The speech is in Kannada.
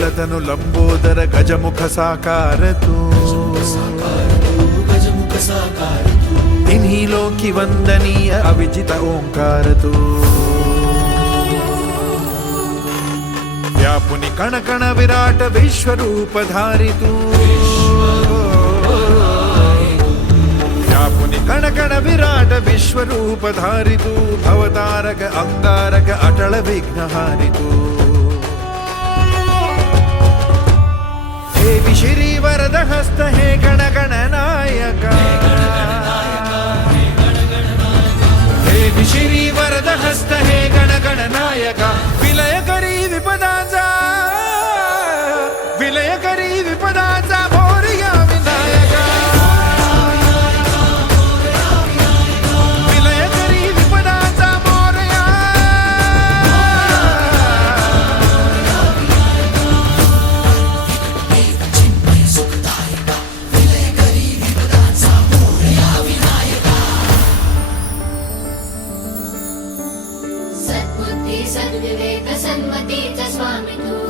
ಕುಂದಿಲತನು ಲಂಬೋದರ ಗಜಮುಖ ಸಾಕಾರತು ಇನ್ಹಿ ಲೋಕಿ ವಂದನೀಯ ಅವಿಜಿತ ಓಂಕಾರತು ವ್ಯಾಪುನಿ ಕಣ ಕಣ ವಿರಾಟ ವಿಶ್ವರೂಪ ಧಾರಿತು ವ್ಯಾಪುನಿ ಕಣ ಕಣ ವಿರಾಟ ದೇವಿ ಶ್ರೀ ವರದ ಹಸ್ತ ಹೇ ಗಣ ಗಣ ನಾಯಕ. ದೇವಿ ಶ್ರೀ ವರದ ಹಸ್ತ ಹೇ ಗಣ सद्विवेक सन्मतीचा स्वामी तू